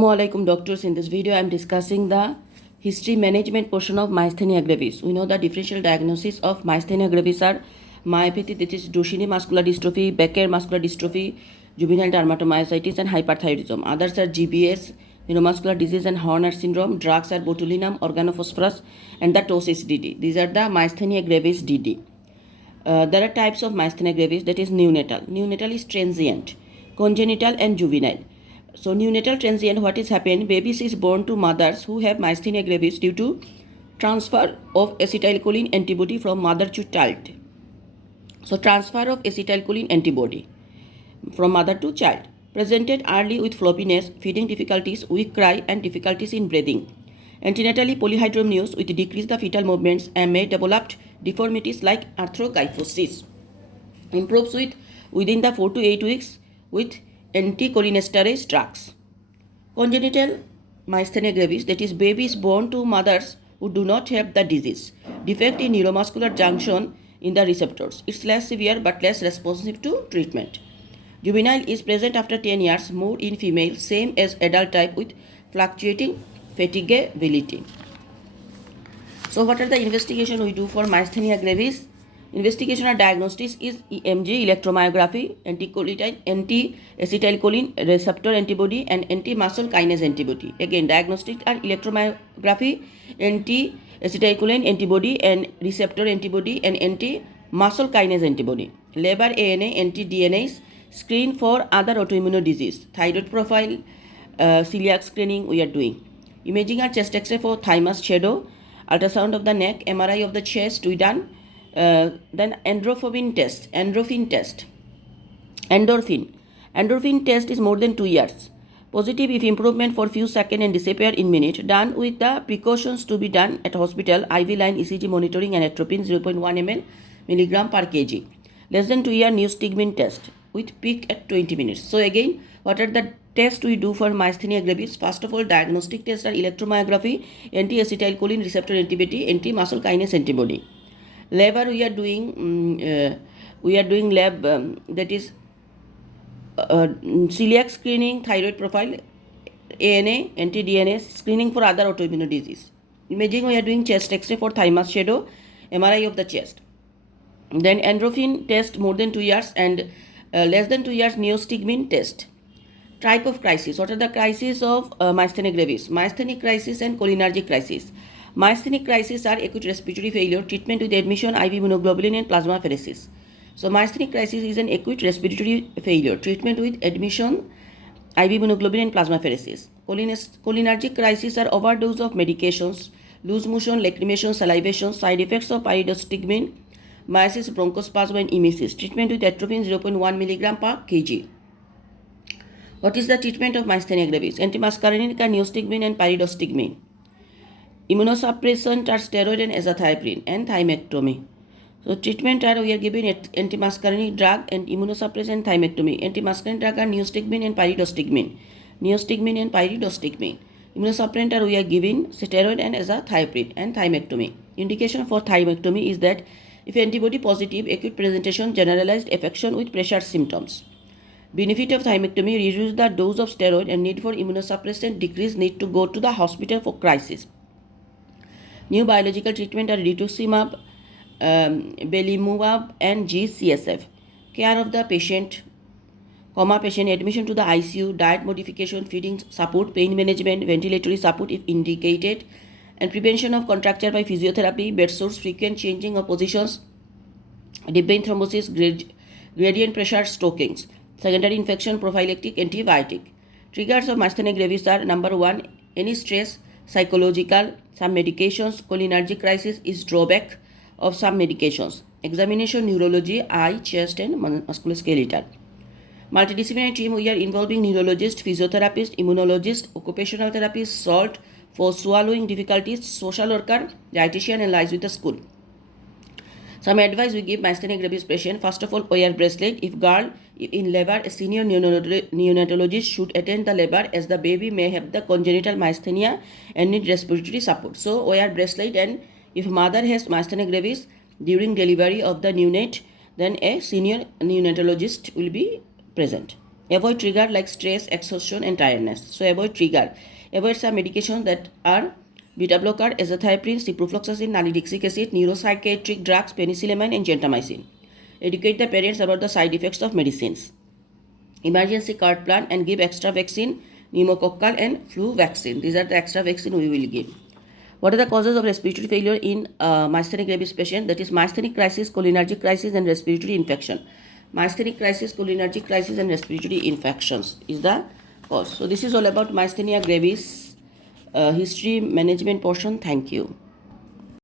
Assalamualaikum doctors. In this video I am discussing the history management portion of Myasthenia gravis. We know the differential diagnosis of Myasthenia gravis are myopathy, that is Duchenne muscular dystrophy, Becker muscular dystrophy, juvenile dermatomyositis and hyperthyroidism. Others are GBS, neuromuscular disease and Horner syndrome. Drugs are botulinum, organophosphorus and the TOS DD. These are the Myasthenia gravis DD. There are types of Myasthenia gravis, that is neonatal. Neonatal is transient, congenital and juvenile. So neonatal transient, what is happened? Babies is born to mothers who have Myasthenia gravis due to transfer of acetylcholine antibody from mother to child. So transfer of acetylcholine antibody from mother to child. Presented early with floppiness, feeding difficulties, weak cry and difficulties in breathing. Antenatally polyhydramnios with decreased the fetal movements and may develop deformities like arthrokyphosis. Improves within the 4 to 8 weeks with anticholinesterase drugs. Congenital Myasthenia gravis, that is babies born to mothers who do not have the disease. Defect in neuromuscular junction in the receptors. It's less severe but less responsive to treatment. Juvenile is present after 10 years, more in female, same as adult type with fluctuating fatigability. So what are the investigation we do for Myasthenia gravis? Investigation or diagnostics is EMG, electromyography, anti-acetylcholine receptor antibody and anti-muscle kinase antibody. Again, diagnostics are electromyography, anti-acetylcholine antibody and receptor antibody and anti-muscle kinase antibody. Lab are ANA, anti-DNase, screen for other autoimmune disease. Thyroid profile, celiac screening we are doing. Imaging are chest X-ray for thymus shadow, ultrasound of the neck, MRI of the chest we done. Then endorphin test is more than 2 years. Positive if improvement for few seconds and disappear in minute. Done with the precautions to be done at hospital. IV line ECG monitoring and atropine 0.1 milligram per kg. Less than 2 year neostigmine test with peak at 20 minutes. So again, what are the tests we do for Myasthenia gravis? First of all, diagnostic tests are electromyography, anti-acetylcholine receptor antibody, anti-muscle kinase antibody. Lab we are doing lab that is celiac screening, thyroid profile, ANA, anti-DNase, screening for other autoimmune disease. Imaging we are doing chest X-ray for thymus shadow, MRI of the chest. Then endorphin test more than 2 years and less than 2 years neostigmine test. Type of crisis. What are the crises of Myasthenia gravis? Myasthenic crisis and cholinergic crisis. Myasthenic crisis are acute respiratory failure, treatment with admission, IV immunoglobulin and plasmapheresis. So myasthenic crisis is an acute respiratory failure, treatment with admission, IV immunoglobulin and plasmapheresis. Cholinergic crisis are overdose of medications, loose motion, lacrimation, salivation, side effects of pyridostigmine, mysis, bronchospasm and emesis. Treatment with atropine 0.1 milligram per kg. What is the treatment of Myasthenia gravis? Antimuscarinic are neostigmine and pyridostigmine. Immunosuppressant are steroid and azathioprine and thymectomy. So treatment are we are giving antimuscarinic drug and immunosuppressant thymectomy. Antimuscarinic drug are neostigmine and pyridostigmine. Immunosuppressant are we are giving steroid and azathioprine and thymectomy. Indication for thymectomy is that if antibody positive, acute presentation, generalized affection with pressure symptoms. Benefit of thymectomy: reduce the dose of steroid and need for immunosuppressant decrease need to go to the hospital for crisis. New biological treatment are rituximab, belimumab and G-CSF. Care of the patient, patient admission to the ICU, diet modification, feeding support, pain management, ventilatory support if indicated, and prevention of contracture by physiotherapy, bed sores, frequent changing of positions, deep vein thrombosis, gradient pressure, stockings, secondary infection, prophylactic, antibiotic. Triggers of Myasthenia gravis are: number 1, any stress, psychological, some medications. Cholinergic crisis is drawback of some medications. Examination, neurology, eye, chest and musculoskeletal. Multidisciplinary team, we are involving neurologist, physiotherapist, immunologist, occupational therapist, SALT for swallowing difficulties, social worker, dietitian and lies with the school. Some advice we give Myasthenia gravis patient: first of all, wear bracelet. If girl in labor, a senior neonatologist should attend the labor as the baby may have the congenital myasthenia and need respiratory support. So wear bracelet, and if mother has Myasthenia gravis during delivery of the neonate, then a senior neonatologist will be present. Avoid trigger like stress, exhaustion, and tiredness. So avoid trigger. Avoid some medications that are beta blocker, azathioprine, ciprofloxacin, nalidixic acid, neuropsychiatric drugs, penicillamine, and gentamicin. Educate the parents about the side effects of medicines. Emergency card plan and give extra vaccine, pneumococcal and flu vaccine. These are the extra vaccine we will give. What are the causes of respiratory failure in myasthenia gravis patient? That is myasthenic crisis, cholinergic crisis, and respiratory infection. Myasthenic crisis, cholinergic crisis, and respiratory infections is the cause. So this is all about myasthenia gravis history management portion. Thank you.